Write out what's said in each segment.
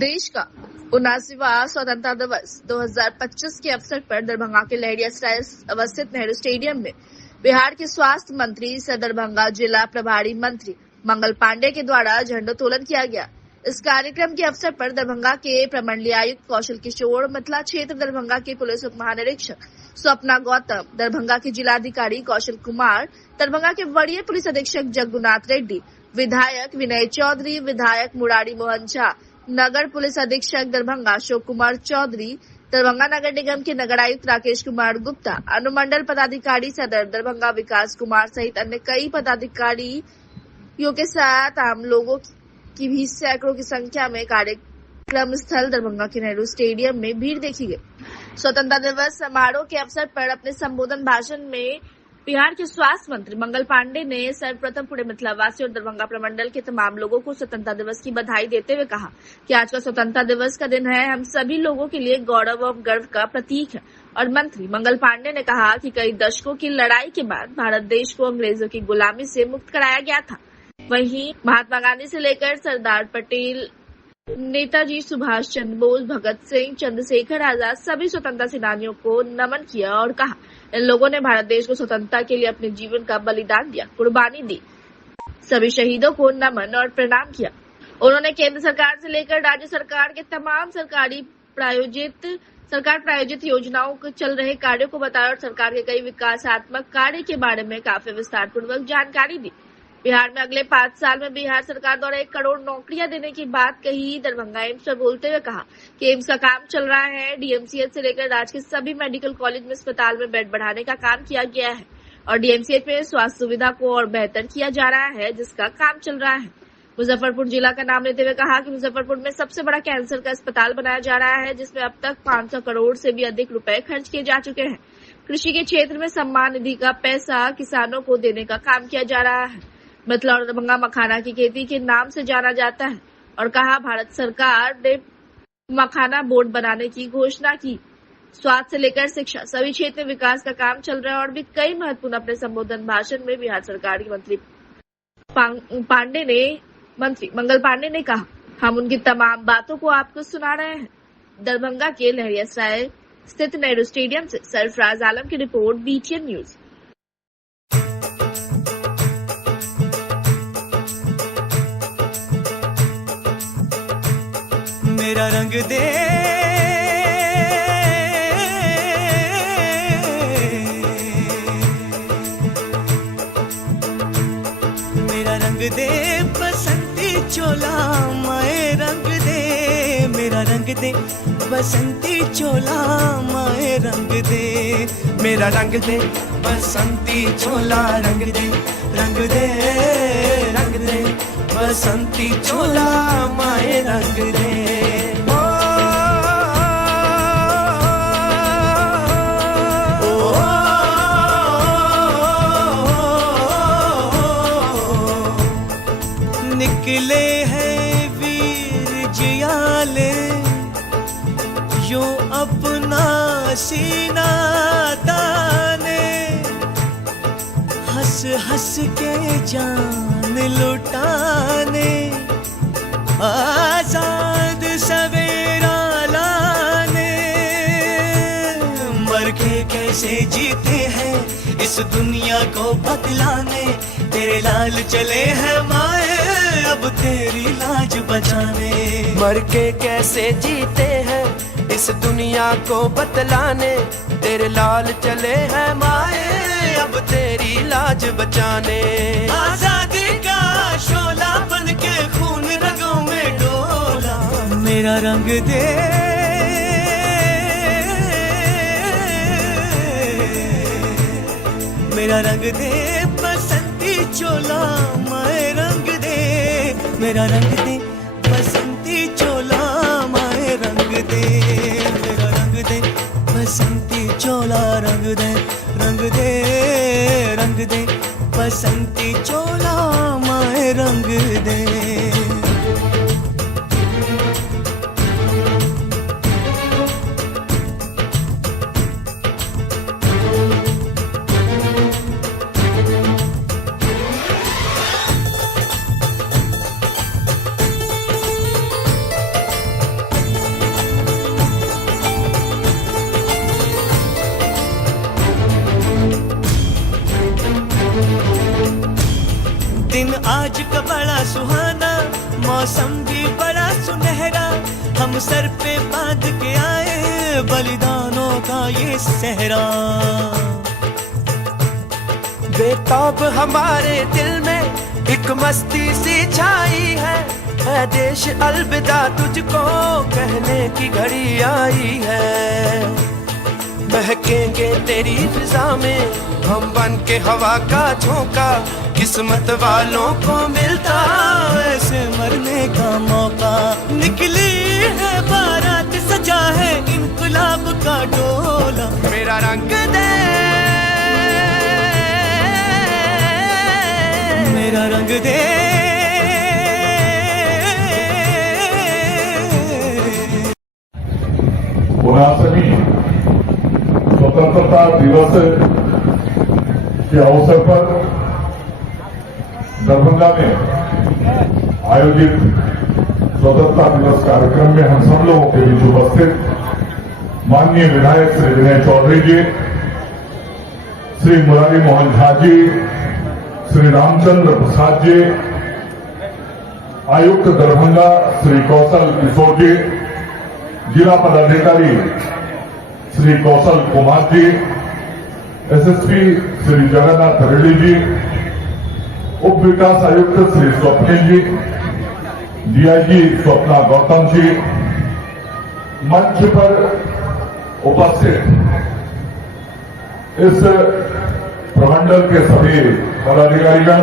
देश का 79वां स्वतंत्रता दिवस 2025 के अवसर पर दरभंगा के लहरियासराय अवस्थित नेहरू स्टेडियम में बिहार के स्वास्थ्य मंत्री सह दरभंगा जिला प्रभारी मंत्री मंगल पांडे के द्वारा झंडोत्तोलन किया गया। इस कार्यक्रम के अवसर पर दरभंगा के प्रमंडलीय आयुक्त कौशल किशोर, मिथिला क्षेत्र दरभंगा के पुलिस उप महानिरीक्षक स्वप्ना गौतम, दरभंगा के जिलाधिकारी कौशल कुमार, दरभंगा के वरीय पुलिस अधीक्षक जग्गुनाथ रेड्डी, विधायक विनय चौधरी, विधायक मुरारी मोहन झा, नगर पुलिस अधीक्षक दरभंगा अशोक कुमार चौधरी, दरभंगा नगर निगम के नगर आयुक्त राकेश कुमार गुप्ता, अनुमंडल पदाधिकारी सदर दरभंगा विकास कुमार सहित अन्य कई पदाधिकारियों के साथ आम लोगों की भी सैकड़ों की संख्या में कार्यक्रम स्थल दरभंगा के नेहरू स्टेडियम में भीड़ देखी गई। स्वतंत्रता दिवस समारोह के अवसर पर अपने संबोधन भाषण में बिहार के स्वास्थ्य मंत्री मंगल पांडे ने सर्वप्रथम पूरे मिथिलावासी और दरभंगा प्रमंडल के तमाम लोगों को स्वतंत्रता दिवस की बधाई देते हुए कहा कि आज का स्वतंत्रता दिवस का दिन है, हम सभी लोगों के लिए गौरव और गर्व का प्रतीक है। और मंत्री मंगल पांडे ने कहा कि कई दशकों की लड़ाई के बाद भारत देश को अंग्रेजों की गुलामी से मुक्त कराया गया था। वहीं महात्मा गांधी से लेकर सरदार पटेल, नेताजी सुभाष चंद्र बोस, भगत सिंह, चंद्रशेखर आजाद सभी स्वतंत्रता सेनानियों को नमन किया और कहा इन लोगों ने भारत देश को स्वतंत्रता के लिए अपने जीवन का बलिदान दिया, कुर्बानी दी। सभी शहीदों को नमन और प्रणाम किया। उन्होंने केंद्र सरकार से लेकर राज्य सरकार के तमाम सरकार प्रायोजित योजनाओं को चल रहे कार्यों को बताया और सरकार के कई विकासात्मक कार्य के बारे में काफी विस्तार पूर्वक जानकारी दी। बिहार में अगले 5 साल में बिहार सरकार द्वारा 1 करोड़ नौकरियां देने की बात कही। दरभंगा एम्स पर बोलते हुए कहा कि एम्स का काम चल रहा है। डीएमसीएच से लेकर राज्य के सभी मेडिकल कॉलेज में अस्पताल में बेड बढ़ाने का काम किया गया है और डीएमसीएच में स्वास्थ्य सुविधा को और बेहतर किया जा रहा है, जिसका काम चल रहा है। मुजफ्फरपुर जिला का नाम लेते हुए कहा कि मुजफ्फरपुर में सबसे बड़ा कैंसर का अस्पताल बनाया जा रहा है, जिसमें अब तक 500 करोड़ से भी अधिक रुपए खर्च किए जा चुके हैं। कृषि के क्षेत्र में सम्मान निधि का पैसा किसानों को देने का काम किया जा रहा है। मिथिला और दरभंगा मखाना की खेती के नाम से जाना जाता है और कहा भारत सरकार ने मखाना बोर्ड बनाने की घोषणा की। स्वास्थ्य से लेकर शिक्षा सभी क्षेत्र में विकास का काम चल रहा है और भी कई महत्वपूर्ण अपने संबोधन भाषण में बिहार सरकार के मंत्री मंगल पांडे ने कहा हम उनकी तमाम बातों को आपको सुना रहे हैं। दरभंगा के लहरियासराय स्थित नेहरू स्टेडियम से सरफराज आलम की रिपोर्ट, BTN न्यूज। मेरा रंग दे मेरा रंग दे बसंती चोला, माए रंग दे मेरा रंग दे बसंती चोला, माए रंग दे मेरा रंग दे बसंती चोला, रंग दे रंग दे रंग दे बसंती चोला, माए रंग दे। निकले हैं वीर जियाले यो अपना सीना ताने, हंस हंस के जान लुटाने, आजाद सवेरा लाने। मर के कैसे जीते हैं इस दुनिया को बदलाने, तेरे लाल चले हैं माए अब तेरी लाज बचाने। मर के कैसे जीते हैं इस दुनिया को बतलाने, तेरे लाल चले हैं माए अब तेरी लाज बचाने। आजादी का शोला बन के खून रगों में डोला, मेरा रंग दे मेरा रंग दे बसंती चोला, माए रंग दे मेरा रंग दे बसंती चोला, माए रंग दे मेरा रंग दे बसंती चोला, रंग दे रंग दे रंग दे बसंती चोला, माए रंग दे। बड़ा सुहाना, मौसम भी बड़ा सुनहरा, हम सर पे बांध के आए बलिदानों का ये सहरा। बेताब हमारे दिल में एक मस्ती सी छाई है देश अलविदा तुझको कहने की घड़ी आई है। महकेंगे तेरी फिजा में हम बन के हवा का झोंका, किस्मत वालों को मिलता ऐसे मरने का मौका। निकली है बारात, सजा है इनकलाब का डोला, मेरा रंग दे मेरा रंग दे। सभी स्वतंत्रता दिवस के अवसर पर दरभंगा में आयोजित स्वतंत्रता दिवस कार्यक्रम में हम सब लोगों के बीच उपस्थित माननीय विधायक श्री विनय चौधरी जी, श्री मुरारी मोहन झा जी, श्री रामचंद्र प्रसाद जी, आयुक्त दरभंगा श्री कौशल किशोर जी, जिला पदाधिकारी श्री कौशल कुमार जी, एसएसपी श्री जगन्नाथ रेड्डी जी, उप विकास आयुक्त श्री स्वप्निल जी, डीआईजी स्वप्ना गौतम जी, मंच पर उपस्थित इस प्रमंडल के सभी पदाधिकारीगण,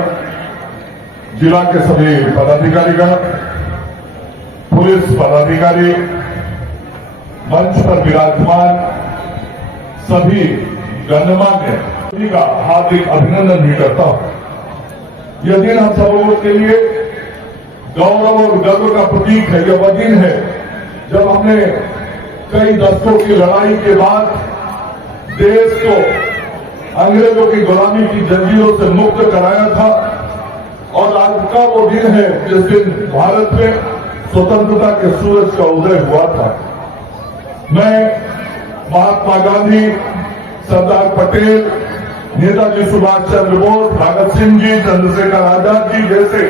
जिला के सभी पदाधिकारीगण, पुलिस पदाधिकारी, मंच पर विराजमान सभी गणमान्य सभी का हार्दिक अभिनंदन भी करता हूं। यह दिन हम सब लोगों के लिए गौरव और गर्व का प्रतीक है। यह वह दिन है जब हमने कई दशकों की लड़ाई के बाद देश को अंग्रेजों की गुलामी की जंजीरों से मुक्त कराया था, और आज का वो दिन है जिस दिन भारत में स्वतंत्रता के सूरज का उदय हुआ था। मैं महात्मा गांधी, सरदार पटेल, नेताजी सुभाष चंद्र बोस, भगत सिंह जी, चंद्रशेखर आजाद जी जैसे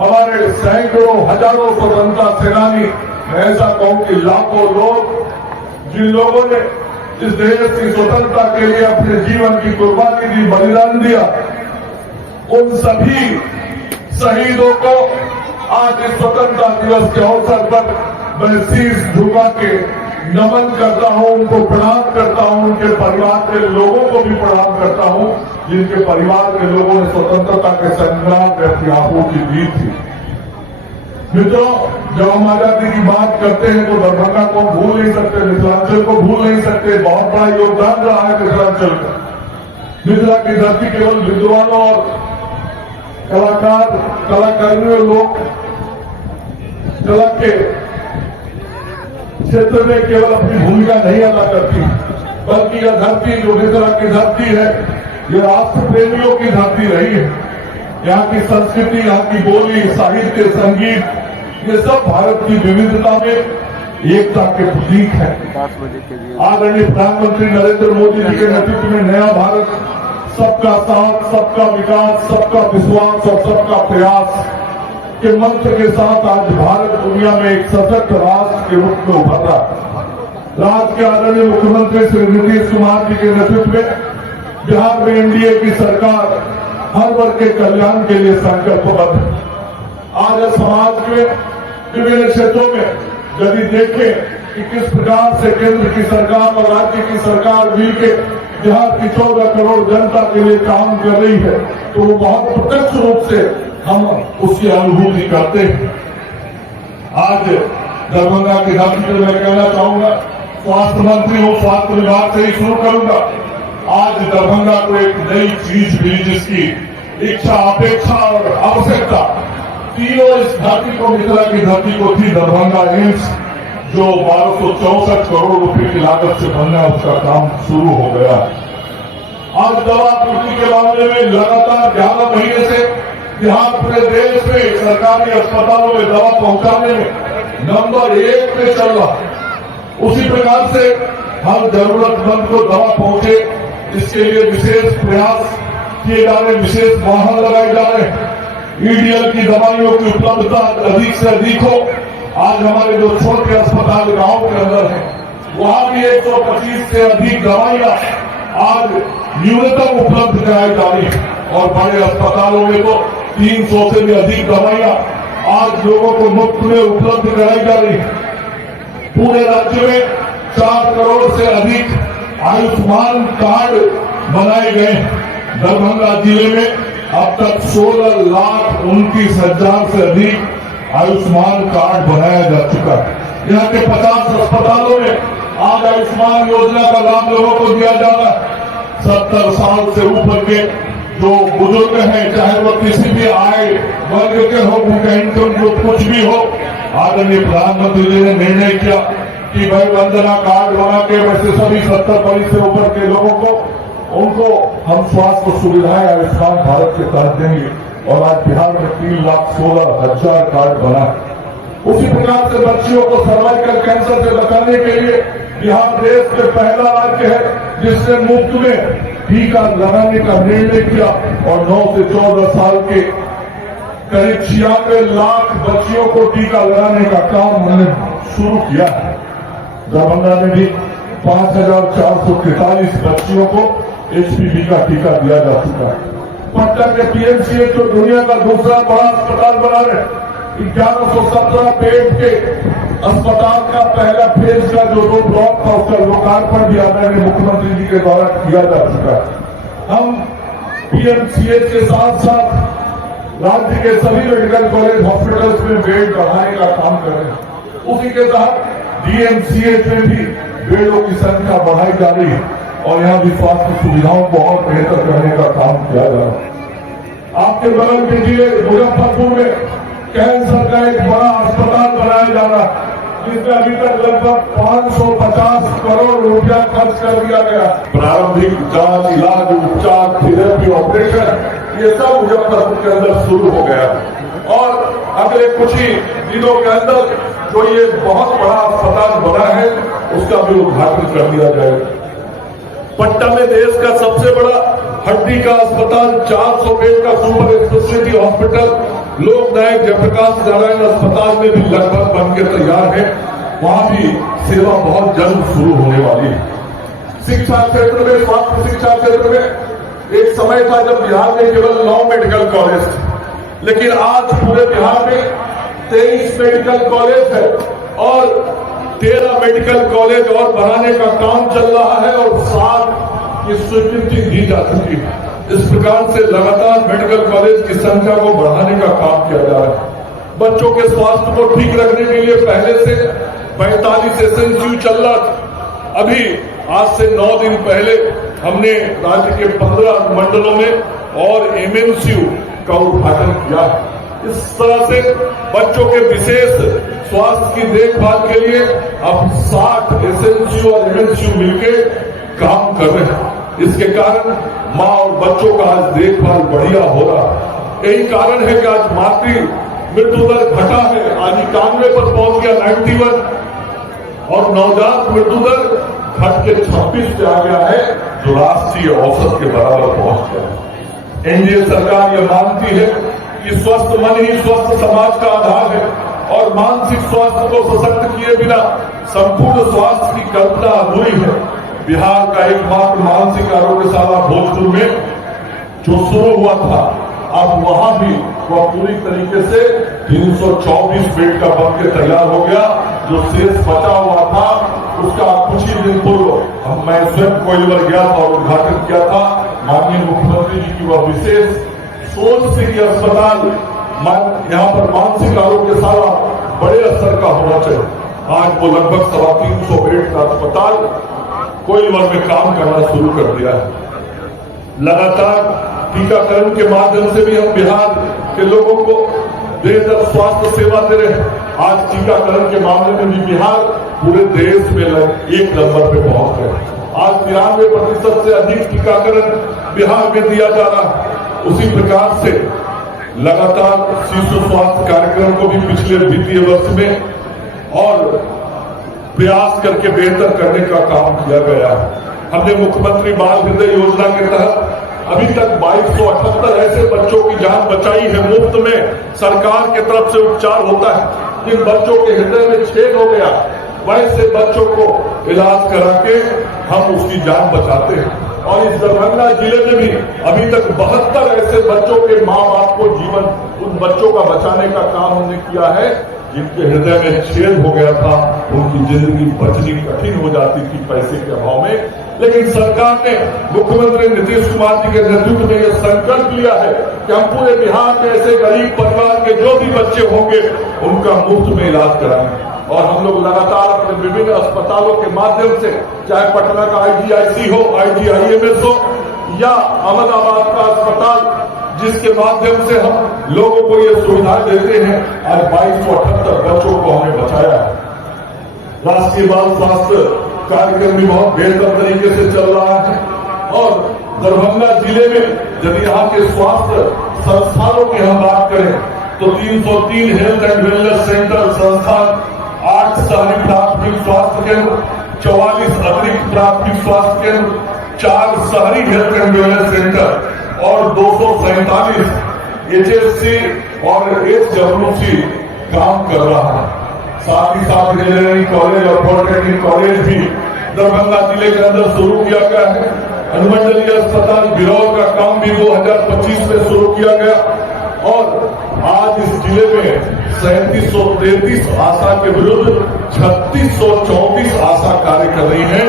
हमारे सैकड़ों हजारों स्वतंत्रता सेनानी, मैं ऐसा कहूं कि लाखों लोग जिन लोगों ने इस देश की स्वतंत्रता के लिए अपने जीवन की कुर्बानी दी, बलिदान दिया, उन सभी शहीदों को आज इस स्वतंत्रता दिवस के अवसर पर मैं शीश झुका के नमन करता हूं, उनको प्रणाम करता हूं, उनके परिवार के लोगों को भी प्रणाम करता हूं जिनके परिवार के लोगों ने स्वतंत्रता के संग्राम में अपनी आहुति दी थी। मित्रों, जब हम आजादी की बात करते हैं तो दरभंगा को भूल नहीं सकते, मिथिलांचल को भूल नहीं सकते। बहुत बड़ा योगदान रहा है मिथिलांचल का। मिथिला की धरती केवल विद्वानों और कलाकार, कलाकारियों लोग कला के क्षेत्र में केवल अपनी भूमिका नहीं अदा करती, बल्कि यह धरती जो मिथिला की धरती है, यह राष्ट्र प्रेमियों की धरती रही है। यहाँ की संस्कृति, यहाँ की बोली, साहित्य, संगीत, ये सब भारत की विविधता में एकता के प्रतीक है। आदरणीय प्रधानमंत्री नरेंद्र मोदी जी के नेतृत्व में नया भारत सबका साथ, सबका विकास, सबका विश्वास और सबका प्रयास के मंत्र के साथ आज भारत दुनिया में एक सशक्त राष्ट्र के रूप में उभर रहा है। राज्य के आदरणीय मुख्यमंत्री श्री नीतीश कुमार जी के नेतृत्व में बिहार में एनडीए की सरकार हर वर्ग के कल्याण के लिए संकल्पबद्ध है। आज समाज के विभिन्न क्षेत्रों में यदि देखें कि किस प्रकार से केंद्र की सरकार और राज्य की सरकार मिलकर बिहार की 14 करोड़ जनता के लिए काम कर रही है, तो वो बहुत प्रत्यक्ष रूप से हम उसकी अनुभूति करते हैं। आज दरभंगा की धरती पर मैं कहना चाहूंगा, स्वास्थ्य मंत्री हूं, स्वास्थ्य विभाग से ही शुरू करूंगा। आज दरभंगा को एक नई चीज मिली जिसकी इच्छा, अपेक्षा और आवश्यकता तीनों इस धरती को, मिथिला की धरती को थी। दरभंगा एम्स जो 1264 करोड़ रुपए की लागत से बनना, उसका काम शुरू हो गया। आज दवा आपूर्ति के मामले में लगातार 11 महीने से बिहार पूरे देश में सरकारी अस्पतालों में दवा पहुंचाने में नंबर 1 पे चल रहा है। उसी प्रकार से हर जरूरतमंद को दवा पहुंचे, इसके लिए विशेष प्रयास किए जा रहे, विशेष वाहन लगाए जा रहे हैं। ईडीएल की दवाइयों की उपलब्धता अधिक से अधिक हो। आज हमारे जो छोटे अस्पताल गांव के अंदर है, वहां भी 125 से अधिक दवाइयां आज न्यूनतम उपलब्ध कराई जा रही है और बड़े अस्पतालों में तो 300 से भी अधिक दवाइयां आज लोगों को मुफ्त में उपलब्ध कराई जा रही है। पूरे राज्य में 4 करोड़ से अधिक आयुष्मान कार्ड बनाए गए। दरभंगा जिले में अब तक 16,29,000 से अधिक आयुष्मान कार्ड बनाया जा चुका है। यहाँ के 50 अस्पतालों में आज आयुष्मान योजना का लाभ लोगों को दिया जा रहा है। 70 साल से ऊपर के जो बुजुर्ग हैं, चाहे वो किसी भी आय वर्ग के हो, उनका इनकम जो कुछ भी हो, आदरणीय प्रधानमंत्री जी ने निर्णय किया कि भाई वंदना कार्ड बना के वैसे सभी 70 वर्ष से ऊपर के लोगों को उनको हम स्वास्थ्य सुविधाएं आयुष्मान भारत के तहत देंगे। और आज बिहार में 3,16,000 कार्ड बना। उसी प्रकार से बच्चियों को सर्वाइकल कैंसर से बचाने के लिए बिहार देश में पहला राज्य है जिसने मुफ्त में टीका लगाने का निर्णय किया और 9 से 14 साल के करीब 96 लाख बच्चियों को टीका लगाने का काम हमने शुरू किया है। दरभंगा में भी 5,443 बच्चियों को एचपीवी का टीका दिया जा चुका है। पटना के पीएमसीएच जो दुनिया का दूसरा बड़ा अस्पताल बना रहे, 1117 बेड के अस्पताल का पहला फेज का जो 2 ब्लॉक था उसका लोकार्पण भी आदरणीय मुख्यमंत्री जी के द्वारा किया जा चुका है। हम पीएमसीएच के साथ साथ राज्य के सभी मेडिकल कॉलेज हॉस्पिटल्स में बेड बढ़ाने का काम कर रहे हैं। उसी के साथ डीएमसीएच में भी बेडों की संख्या बढ़ाई जा रही है और यहाँ भी स्वास्थ्य सुविधाओं को और बेहतर करने का काम किया जा रहा है। आपके बगल के जिले मुजफ्फरपुर में कैंसर का एक बड़ा अस्पताल बनाया जा रहा है जिसमें अभी तक लगभग 550 करोड़ रुपया खर्च कर दिया गया। प्रारंभिक जांच, इलाज, उपचार, थेरेपी, ऑपरेशन ये सब मुजफ्फरपुर के अंदर शुरू हो गया और अगले कुछ ही दिनों के अंदर जो ये बहुत बड़ा अस्पताल बना है उसका भी उद्घाटन कर दिया जाएगा। पटना में देश का सबसे बड़ा हड्डी का अस्पताल, 400 बेड का सुपर स्पेशलिटी हॉस्पिटल लोक नायक जयप्रकाश नारायण अस्पताल में भी लगभग बन के तैयार है। वहां भी सेवा बहुत जल्द शुरू होने वाली है। शिक्षा क्षेत्र में, स्वास्थ्य शिक्षा क्षेत्र में एक समय था जब बिहार में केवल 9 मेडिकल कॉलेज थे, लेकिन आज पूरे बिहार में 23 मेडिकल कॉलेज है और 13 मेडिकल कॉलेज और बनाने का काम चल रहा है और 7 की स्वीकृति दी जा चुकी है। इस प्रकार से लगातार मेडिकल कॉलेज की संख्या को बढ़ाने का काम किया जा रहा है। बच्चों के स्वास्थ्य को ठीक रखने के लिए पहले से 45 एसएनसीयू चल रहा था। अभी आज से 9 दिन पहले हमने राज्य के 15 मंडलों में और एमएनसीयू का उद्घाटन किया है। इस तरह से बच्चों के विशेष स्वास्थ्य की देखभाल के लिए अब 60 एसएनसीयू और एमएनसीयू मिलकर काम कर रहे हैं। इसके कारण मां और बच्चों का आज देखभाल बढ़िया हो रहा है। यही कारण है कि आज मातृ मृत्यु दर घटा है, आज 91 पर पहुंच गया 91 और नवजात मृत्यु दर घट के 26 पे आ गया है जो राष्ट्रीय औसत के बराबर पहुंच गया है। एनडीए सरकार यह मानती है कि स्वस्थ मन ही स्वस्थ समाज का आधार है और मानसिक स्वास्थ्य को सशक्त किए बिना संपूर्ण स्वास्थ्य की कल्पना अधूरी है। बिहार का एकमात्र मानसिक आरोग्यशाला भोजपुर में जो शुरू हुआ था, अब वहां भी वह पूरी तरीके से 324 बेड का बन के तैयार हो गया। जो शेष बचा हुआ था उसका कुछ ही दिन पूर्व मैं स्वयं कोइलवर गया था और उद्घाटन किया था। माननीय मुख्यमंत्री जी की वह विशेष सोच से कि अस्पताल यहाँ पर मानसिक आरोग्यशाला बड़े स्तर का होना चाहिए। आज वो लगभग 350 बेड का अस्पताल कोइलवर में काम करना शुरू कर दिया है। लगातार टीकाकरण के माध्यम से भी हम बिहार के लोगों को बेहतर स्वास्थ्य सेवा दे रहे हैं। आज टीकाकरण के मामले में भी बिहार पूरे देश में 1 नंबर पे पहुंच गए। आज 93% से अधिक टीकाकरण बिहार में दिया जा रहा है। उसी प्रकार से लगातार शिशु स्वास्थ्य कार्यक्रम को भी पिछले वित्तीय वर्ष में और प्रयास करके बेहतर करने का काम किया गया है। हमने मुख्यमंत्री बाल हृदय योजना के तहत अभी तक 2278 ऐसे बच्चों की जान बचाई है। मुफ्त में सरकार की तरफ से उपचार होता है। जिन बच्चों के हृदय में छेद हो गया, वैसे बच्चों को इलाज करा के हम उसकी जान बचाते हैं। और इस दरभंगा जिले में भी अभी तक 72 ऐसे बच्चों के माँ बाप को जीवन, उन बच्चों का बचाने का काम हमने किया है जिनके हृदय में छेद हो गया था। उनकी जिंदगी बचनी कठिन हो जाती थी पैसे के अभाव में। लेकिन सरकार ने, मुख्यमंत्री नीतीश कुमार जी के नेतृत्व में यह संकल्प लिया है कि हम पूरे बिहार में ऐसे गरीब परिवार के जो भी बच्चे होंगे उनका मुफ्त में इलाज कराएंगे। और हम लोग लगातार अपने विभिन्न अस्पतालों के माध्यम से, चाहे पटना का IGIC हो, IGIMS हो या अहमदाबाद का अस्पताल, जिसके माध्यम से हम लोगों को ये सुविधा देते हैं। आज 2278 बच्चों को हमने बचाया है। राष्ट्रीय बाल स्वास्थ्य कार्यक्रम भी बहुत बेहतर तरीके से चल रहा है। और दरभंगा जिले में यदि यहाँ के स्वास्थ्य संस्थानों की हम बात करें तो 303 हेल्थ एंड वेलनेस सेंटर संस्थान, 8 शहरी प्राथमिक स्वास्थ्य केंद्र, 44 अतिरिक्त प्राथमिक स्वास्थ्य केंद्र, 4 शहरी हेल्थ एंड वेलनेस सेंटर और 247 HFC और HWC काम कर रहा है। साथ ही साथ इंजीनियरिंग कॉलेज और पॉलिटेक्निक कॉलेज भी दरभंगा जिले के अंदर शुरू किया गया है। अनुमंडलीय अस्पताल बिरौल का काम भी 2025 में शुरू किया गया। और आज इस जिले में 3733 आशा के विरुद्ध 3634 आशा कार्य कर रही है।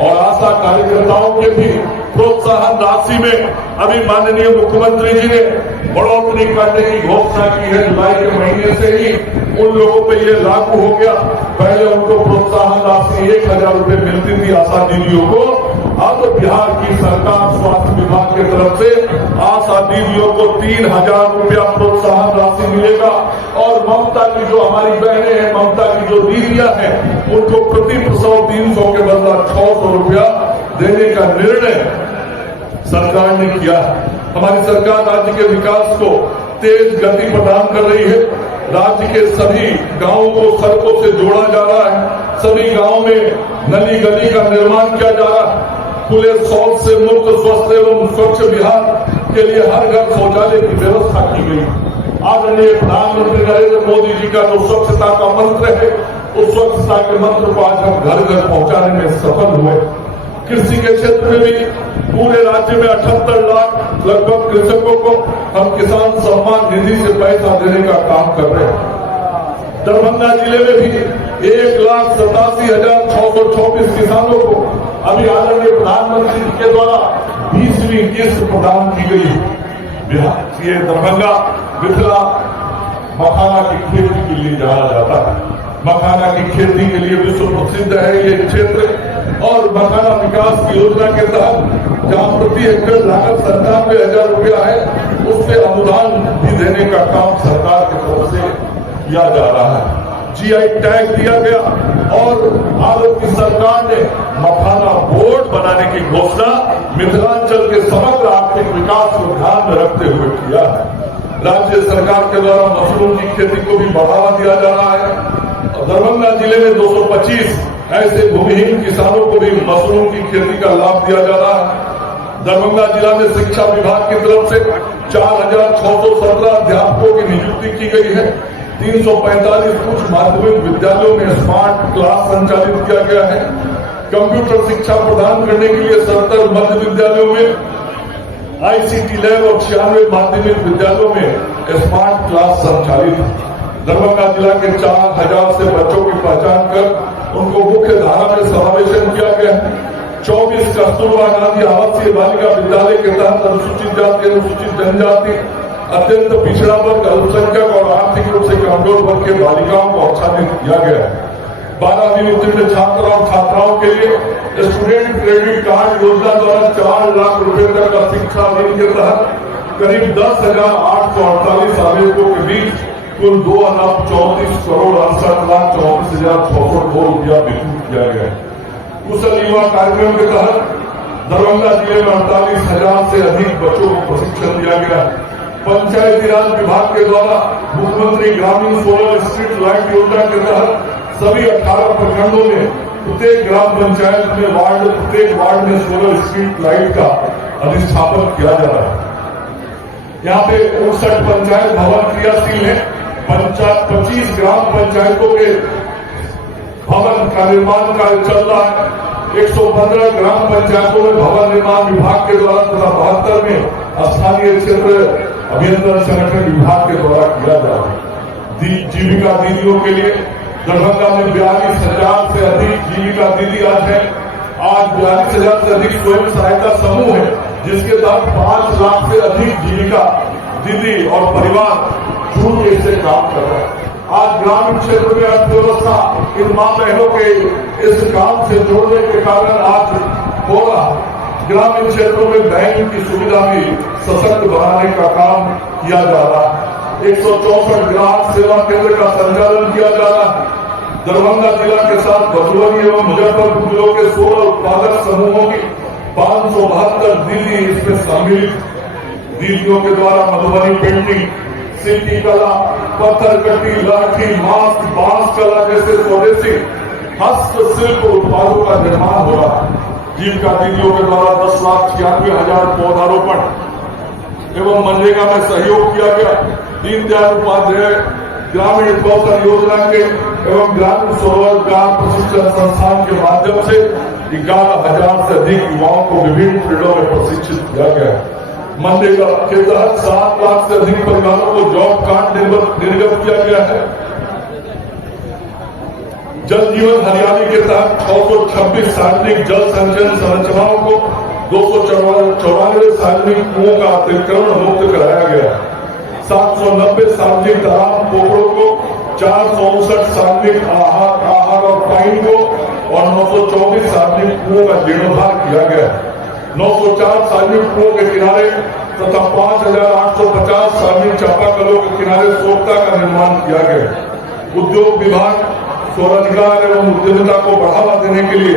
और आशा कार्यकर्ताओं के भी प्रोत्साहन राशि में अभी माननीय मुख्यमंत्री जी ने बढ़ोतरी करने की घोषणा की है। जुलाई के महीने से ही उन लोगों पे ये लागू हो गया। पहले उनको प्रोत्साहन राशि 1000 रुपए मिलती थी आशा दीदियों को। अब बिहार की सरकार स्वास्थ्य विभाग की तरफ से आशा दीदियों को 3000 रुपया प्रोत्साहन राशि मिलेगा। और ममता की जो हमारी बहनें हैं, ममता की जो दीदियां हैं, उनको प्रति प्रसव 300 के बदला 600 रुपया देने का निर्णय सरकार ने किया है। हमारी सरकार राज्य के विकास को तेज गति प्रदान कर रही है। राज्य के सभी गांवों को सड़कों से जोड़ा जा रहा है। सभी गांवों में नली गली का निर्माण किया जा रहा है। खुले शौच से मुक्त स्वस्थ एवं स्वच्छ बिहार के लिए हर घर शौचालय की व्यवस्था की गई। आदरणीय प्रधानमंत्री नरेंद्र मोदी जी का जो स्वच्छता का मंत्र है, उस स्वच्छता के मंत्र को आज हम घर घर पहुंचाने में सफल हुए। कृषि के क्षेत्र में भी पूरे राज्य में 78 लाख लगभग कृषकों को हम किसान सम्मान निधि से पैसा देने का काम कर रहे हैं। दरभंगा जिले में भी 1,87,624 किसानों को अभी आदरणीय प्रधानमंत्री जी के द्वारा 20वीं किस्त प्रदान की गई है। ये दरभंगा मिथिला मखाना की खेती के लिए जाना जाता है। मखाना की खेती के लिए विश्व प्रसिद्ध है ये क्षेत्र। और मखाना विकास की योजना के तहत जहाँ प्रति हेक्टेयर लागत 97,000 रुपया है, उस पर अनुदान भी देने का काम सरकार की तरफ से किया जा रहा है। GI टैग दिया गया और भारत की सरकार ने मखाना बोर्ड बनाने की घोषणा मिथिलांचल के समग्र आर्थिक विकास को ध्यान में रखते हुए किया है। राज्य सरकार के द्वारा मशरूम की खेती को भी बढ़ावा दिया जा रहा है। दरभंगा जिले में 225 ऐसे भूमिहीन किसानों को भी मशरूम की खेती का लाभ दिया जा रहा है। दरभंगा जिला में शिक्षा विभाग की तरफ से 4,617 अध्यापकों की नियुक्ति की गई है। 345 उच्च माध्यमिक विद्यालयों में स्मार्ट क्लास संचालित किया गया है। कंप्यूटर शिक्षा प्रदान करने के लिए 70 मध्य विद्यालयों में ICT लैब और 96 माध्यमिक विद्यालयों में स्मार्ट क्लास संचालित है। दरभंगा जिला के 4000 से बच्चों की पहचान कर उनको मुख्य धारा में समावेशन किया गया है। 24 कस्तूरबा गांधी आवासीय बालिका विद्यालय के तहत अनुसूचित जाति, अनुसूचित जनजाति, अत्यंत पिछड़ा वर्ग, अल्पसंख्यक और आर्थिक रूप से कमजोर वर्ग के बालिकाओं को आच्छादित किया गया है। 12वीं उत्तीर्ण छात्र और छात्राओं के लिए स्टूडेंट क्रेडिट कार्ड योजना द्वारा 4 लाख रुपए तक का शिक्षा ऋण के तहत करीब 10,848 आवेदकों के बीच कुल 2,34,68,64,602 रुपया वितरित किया गया है। कुशल युवा कार्यक्रम के तहत दरभंगा जिले में 48,000 से अधिक बच्चों को प्रशिक्षण दिया गया है। पंचायती राज विभाग के द्वारा मुख्यमंत्री ग्रामीण सोलर स्ट्रीट लाइट योजना के तहत सभी 18 प्रखंडों में प्रत्येक ग्राम पंचायत में प्रत्येक वार्ड में सोलर स्ट्रीट लाइट का अधिष्ठापन किया जा रहा है। यहाँ पे 59 पंचायत भवन क्रियाशील है। 25 ग्राम पंचायतों के भवन का निर्माण कार्य चल रहा है। 115 ग्राम पंचायतों में भवन निर्माण विभाग के द्वारा तथा 72 में स्थानीय क्षेत्र अभियंत्रण संगठन विभाग के द्वारा किया जा रहा है। जीविका दीदियों के लिए दरभंगा में 42,000 से अधिक जीविका दीदी आज है। आज 42,000 से अधिक स्वयं सहायता समूह है, जिसके तहत 5 लाख से अधिक जीविका दीदी और परिवार जुड़ के इससे काम कर रहे हैं। आज ग्रामीण क्षेत्र में अर्थव्यवस्था इन मां बहनों के इस काम से जोड़ने के कारण आज हो रहा है। ग्रामीण क्षेत्रों में बैंक की सुविधा भी सशक्त बनाने का काम किया जा रहा है। 164 ग्राहक सेवा केंद्र का संचालन किया जा रहा है। दरभंगा जिला के साथ मधुबनी एवं मुजफ्फरपुर जिलों के 16 उत्पादक समूहों की 572 दीदी इसमें सम्मिलित। दीदियों के द्वारा मधुबनी पेंटिंग, सिक्की कला, पत्थरकट्टी, लाठी, मास्क, बांस कला जैसे स्वदेशी हस्तशिल्प उत्पादों का निर्माण हो रहा है। जीविका दीदियों के द्वारा 10,96,000 पौधारोपण एवं मनरेगा में सहयोग किया गया। दीनदयाल उपाध्याय ग्रामीण कौशल योजना के एवं ग्रामीण स्वरोजगार प्रशिक्षण संस्थान के माध्यम से 11,000 से अधिक युवाओं को विभिन्न फील्डों में प्रशिक्षित किया गया है। मनरेगा के तहत 7 लाख से अधिक परिवारों को जॉब कार्ड निर्गत किया गया है। जल जीवन हरियाली के तहत 626 सार्वजनिक जल संचयन संरचनाओं को 294 सार्वजनिक कुओं का अतिक्रमण मुक्त कराया गया है। 790 सार्वजनिक तालाब पोखरों को, 459 सार्वजनिक आहार और पाइन को और 924 सार्वजनिक कुओं का जीर्णोद्धार किया गया है। 904 सार्वजनिक कुओं के किनारे तथा 5,850 सार्वजनिक चापाकलों के किनारे सोखता का निर्माण किया गया है। उद्योग विभाग स्वरोजगार एवं उद्यमिता को बढ़ावा देने के लिए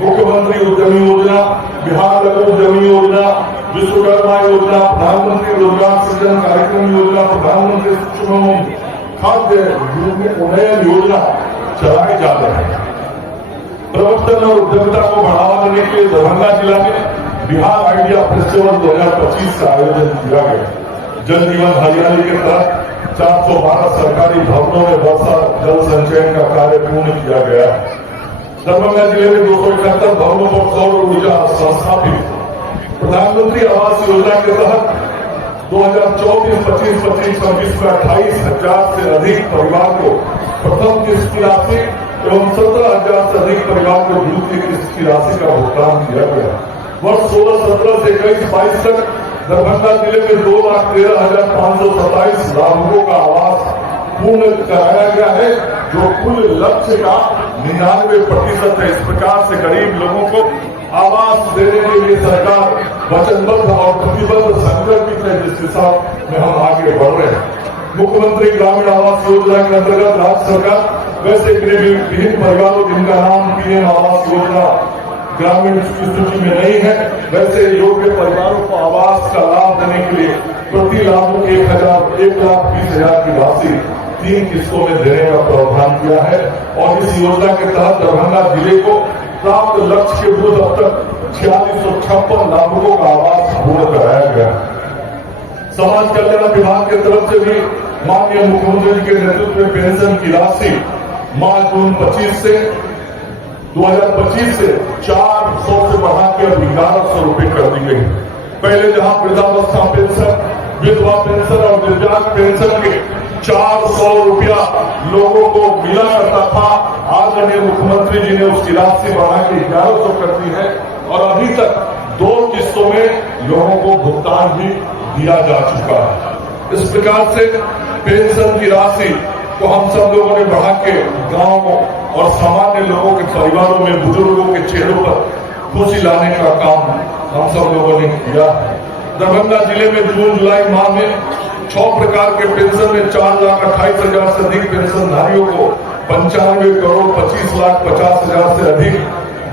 मुख्यमंत्री उद्यमी योजना, बिहार लघु उद्यमी योजना, विश्वकर्मा योजना, प्रधानमंत्री रोजगार सृजन कार्यक्रम योजना, प्रधानमंत्री सूक्ष्म खाद्य उन्नयन योजना चलाए जा रहे हैं। प्रवर्तन और उद्यमिता को बढ़ावा देने के लिए दरभंगा जिला में बिहार आइडिया फेस्टिवल 2025 का आयोजन किया गया। जल जीवन हरियाली के तहत 412 सरकारी भवनों में वर्षा जल संचयन का कार्य पूर्ण किया गया है। दरभंगा जिले में 271 भवनों पर सौर ऊर्जा संस्थापित। प्रधानमंत्री आवास योजना के तहत 2024-25 में 28,000 से अधिक परिवार को प्रथम किस्त की राशि एवं 17,000 से अधिक परिवार को द्वितीय किस्त की राशि का भुगतान किया गया। वर्ष 16-17 से 21-22 तक दरभंगा जिले में 2,13,527 लाभुकों का आवास पूर्ण कराया गया है, जो कुल लक्ष्य का 99% है। इस प्रकार से गरीब लोगों को आवास देने के लिए सरकार वचनबद्ध और प्रतिबद्ध संकल्पित है, जिस दिशा में हम आगे बढ़ रहे हैं। मुख्यमंत्री ग्रामीण आवास योजना के अंतर्गत राज्य सरकार वैसे विभिन्न परिवारों जिनका नाम पीएम आवास योजना ग्रामीण की सूची में नहीं है, वैसे योग्य परिवारों को आवास का लाभ देने के लिए प्रति लाभुक 1,20,000 की राशि 3 किस्तों में देने का प्रावधान किया है। और इस योजना के तहत दरभंगा जिले को प्राप्त लक्ष्य के विरुद्ध अब तक 4656 लाभुकों का आवास पूर्ण कराया गया। समाज कल्याण विभाग की तरफ से भी माननीय मुख्यमंत्री जी के नेतृत्व में पेंशन की राशि मार्च 2025 से 400 से बढ़ा के अब 1,100 रुपए कर दी गई। पहले जहां वृद्धावस्था पेंशन, विधवा पेंशन और दिव्यांग पेंशन के 400 रुपया लोगों को मिला करता था, आदरणीय मुख्यमंत्री जी ने उसकी राशि बढ़ा के 1,100 कर दी है और अभी तक 2 किस्तों में लोगों को भुगतान भी दिया जा चुका है। इस प्रकार से पेंशन की राशि को हम सब लोगों ने बढ़ा के गांव और सामान्य लोगों के परिवारों में बुजुर्गों के चेहरों पर खुशी लाने का काम हम सब लोगों ने किया। दरभंगा जिले में जून जुलाई माह में 6 प्रकार के पेंशन में 4,28,000 से अधिक पेंशनधारियों को 95,25,50,000 से अधिक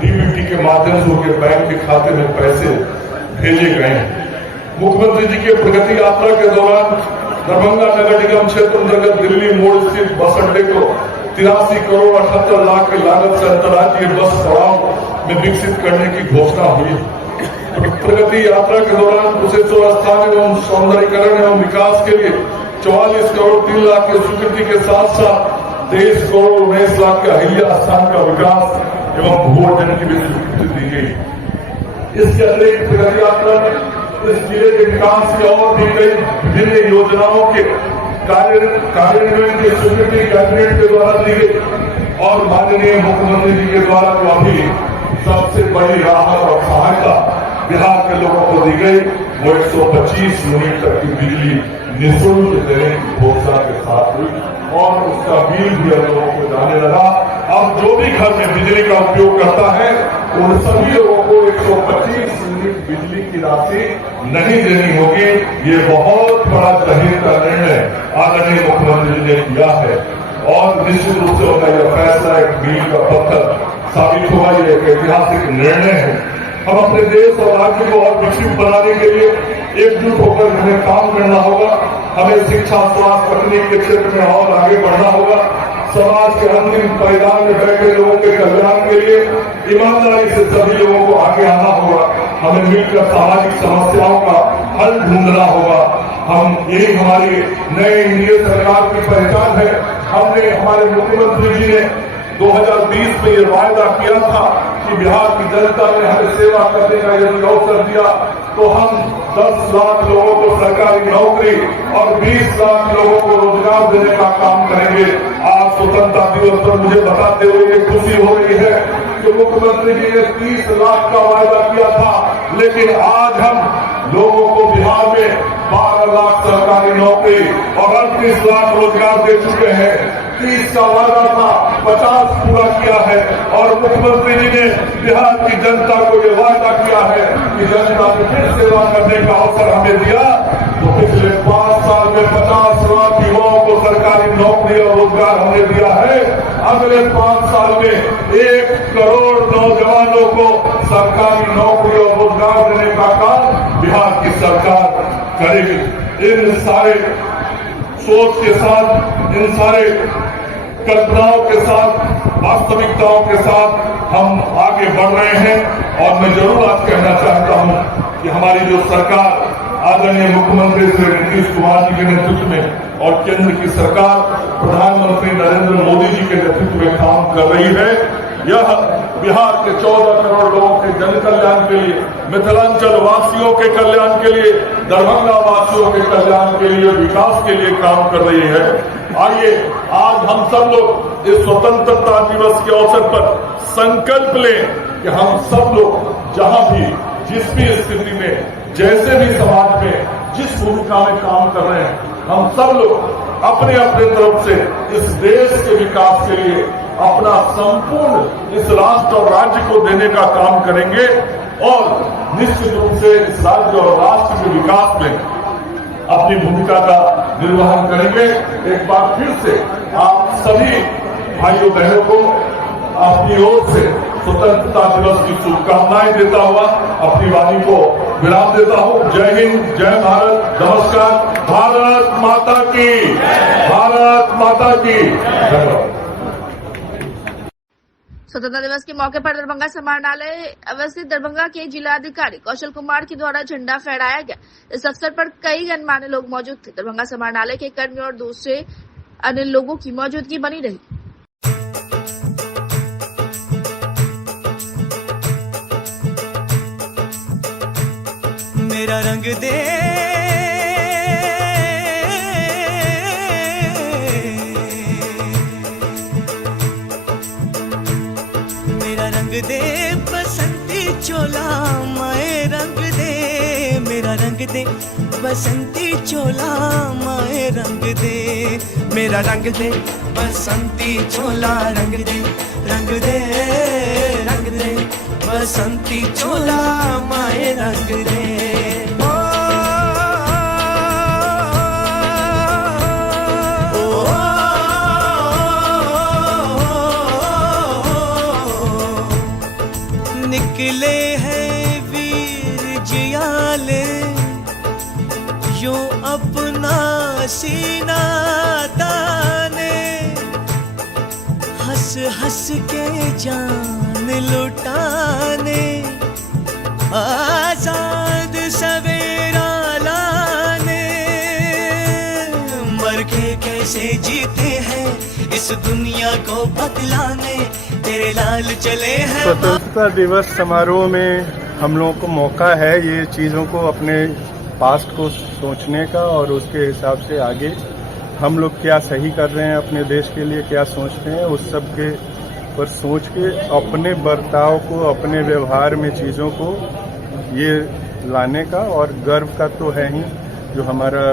डीबीटी के माध्यम से उनके बैंक के खाते में पैसे भेजे गए। मुख्यमंत्री जी के प्रगति यात्रा के दौरान दरभंगा नगर निगम क्षेत्र अंतर्गत दिल्ली मोड़ स्थित बस अड्डे को 83 करोड़ 78 लाख की लागत से अंतर्राज्यीय बस पड़ाव में विकसित करने की घोषणा हुई। प्रगति यात्रा के दौरान उसे स्थान एवं सौंदर्यीकरण एवं विकास के लिए 44 करोड़ 3 लाख की स्वीकृति के साथ साथ 23 करोड़ 19 लाख के अहिल्या स्थान का विकास एवं भू अर्जन की भी स्वीकृति दी गई। इसके अतिरिक्त प्रगति यात्रा में इस जिले के विकास की और दी गई विभिन्न योजनाओं के कार्यान्वयन की स्वीकृति कैबिनेट के द्वारा दी गई और माननीय मुख्यमंत्री जी के द्वारा जो अभी सबसे बड़ी राहत और सहायता बिहार के लोगों को दी गई वो 125 यूनिट तक की बिजली निःशुल्क देने की घोषणा के साथ हुई और उसका बिल भी लोगों को जाने लगा। अब जो भी घर में बिजली का उपयोग करता है उन सभी लोगों को 125 यूनिट बिजली की राशि नहीं देनी होगी। ये बहुत बड़ा दहेज का निर्णय आदरणीय मुख्यमंत्री जी ने किया है और निश्चित रूप से उनका यह फैसला एक मील का पत्थर साबित हुआ। ये एक ऐतिहासिक निर्णय है। हम अपने देश और राज्य को और विकसित बनाने के लिए एकजुट होकर हमें काम करना होगा। हमें शिक्षा, स्वास्थ्य, तकनीक के क्षेत्र में और आगे बढ़ना होगा। समाज के अंतिम पायदान में बैठे लोगों के कल्याण के लिए ईमानदारी से सभी लोगों को आगे आना होगा। हमें मिलकर सामाजिक समस्याओं का हल ढूंढना होगा। यही हमारी नई एनडीए सरकार की पहचान है। हमने हमारे मुख्यमंत्री जी ने 2020 में ये वायदा किया था कि बिहार की जनता ने हमें सेवा करने का यदि अवसर दिया तो हम 10 लाख लोगों को सरकारी नौकरी और 20 लाख लोगों को रोजगार देने का काम करेंगे। आज स्वतंत्रता दिवस पर मुझे बताते हुए ये खुशी हो रही है कि मुख्यमंत्री जी ने 30 लाख का वायदा किया था, लेकिन आज हम लोगों को बिहार में 12 लाख सरकारी नौकरी और 38 लाख रोजगार दे चुके हैं। 30 का वादा था, 50 पूरा किया है और मुख्यमंत्री जी ने बिहार की जनता को ये वादा किया है कि जनता को फिर सेवा करने का अवसर हमें दिया तो पिछले 5 साल में 50 लाख युवाओं को सरकारी नौकरी और रोजगार हमने दिया है। अगले 5 साल में 1 करोड़ नौजवानों को सरकारी नौकरी और रोजगार देने का काम बिहार की सरकार करेगी। इन सारे सोच के साथ, इन सारे कल्पनाओं के साथ, वास्तविकताओं के साथ हम आगे बढ़ रहे हैं और मैं जरूर आज कहना चाहता हूं कि हमारी जो सरकार आदरणीय मुख्यमंत्री श्री नीतीश कुमार जी के नेतृत्व में और केंद्र की सरकार प्रधानमंत्री नरेंद्र मोदी जी के नेतृत्व में काम कर रही है। यह बिहार के 14 करोड़ लोगों के जन कल्याण के लिए, मिथिलांचल वासियों के कल्याण के लिए, दरभंगा वासियों के कल्याण के लिए, विकास के लिए काम कर रही है। आइए आज हम सब लोग इस स्वतंत्रता दिवस के अवसर पर संकल्प लें कि हम सब लोग जहां भी, जिस भी स्थिति में, जैसे भी समाज में, जिस भूमिका में काम कर रहे हैं, हम सब लोग अपने अपने तरफ से इस देश के विकास के लिए अपना संपूर्ण इस राष्ट्र और राज्य को देने का काम करेंगे और निश्चित रूप से इस राज्य और राष्ट्र के विकास में अपनी भूमिका का निर्वहन करेंगे। एक बार फिर से आप सभी भाइयों बहनों को अपनी ओर से स्वतंत्रता दिवस की शुभकामनाएं देता हुआ अपनी वाणी को विराम देता हूं। जय हिंद, जय भारत, नमस्कार। भारत माता की, भारत माता की। धन्यवाद। स्वतंत्रता दिवस के मौके पर दरभंगा समाहरणालय अवस्थित दरभंगा के जिलाधिकारी कौशल कुमार के द्वारा झंडा फहराया गया। इस अवसर पर कई गणमान्य लोग मौजूद थे। दरभंगा समाहरणालय के कर्मियों और दूसरे अन्य लोगों की मौजूदगी बनी रही। मेरा रंग दे, मेरा रंग दे बसंती चोला, माए रंग दे, मेरा रंग दे बसंती चोला, माए रंग दे, मेरा रंग दे बसंती चोला, रंग दे, रंग दे, रंग दे बसंती चोला, माए रंग दे। निकले हैं वीर जियाले यूं अपना सीना ताने, हंस हंस के जान लुटाने, आजाद सवेरा लाने, मर के कैसे जीते हैं इस दुनिया को बदलाने, तेरे लाल चले हैं। स्वतंत्रता दिवस समारोह में हम लोगों को मौका है ये चीज़ों को अपने पास्ट को सोचने का और उसके हिसाब से आगे हम लोग क्या सही कर रहे हैं अपने देश के लिए, क्या सोचते हैं, उस सब के पर सोच के अपने बर्ताव को, अपने व्यवहार में चीज़ों को ये लाने का। और गर्व का तो है ही जो हमारा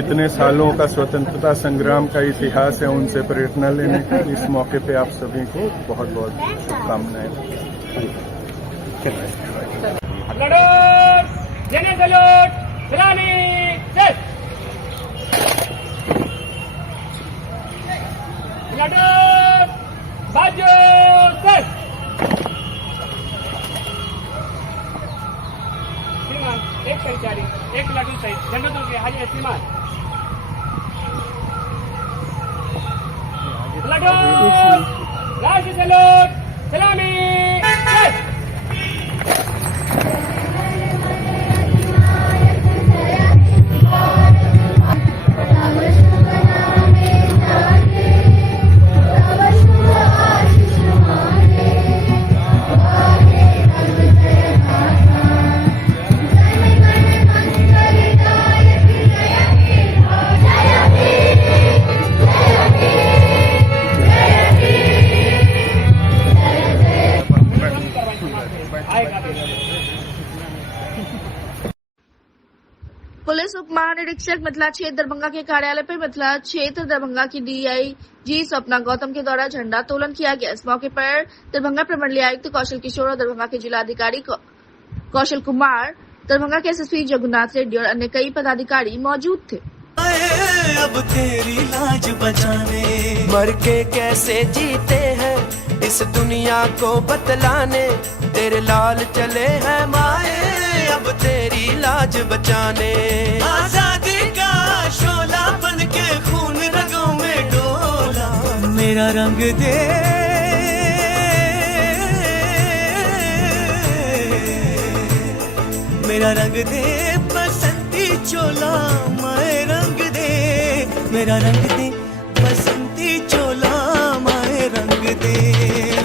इतने सालों का स्वतंत्रता संग्राम का इतिहास है, उनसे प्रेरणा लेने का। इस मौके पे आप सभी को बहुत बहुत शुभकामनाएं। एक संचारी, एक लाठी सहित झंडा दो के हाजी श्रीमान राष्ट्रीय सैल्यूट, सलामी, जय। पुलिस उप महानिरीक्षक मिथिला क्षेत्र दरभंगा के कार्यालय पर मिथिला क्षेत्र दरभंगा की डीआईजी स्वप्ना गौतम के द्वारा झंडा तोलन किया गया। इस मौके पर दरभंगा प्रमंडलीय आयुक्त कौशल किशोर और दरभंगा के जिलाधिकारी कौशल कुमार, दरभंगा के एसएसपी जगन्नाथ रेड्डी और अन्य कई पदाधिकारी मौजूद थे। अब तेरी लाज बचाने, मर के कैसे जीते हैं इस दुनिया को बतलाने, तेरे लाल चले हैं माए अब तेरी लाज बचाने। आजादी का शोला बन के खून रगों में डोला, मेरा रंग दे, मेरा रंग दे बसंती चोला, माए रंग दे, मेरा रंग दे बसंती चोला, माए रंग दे,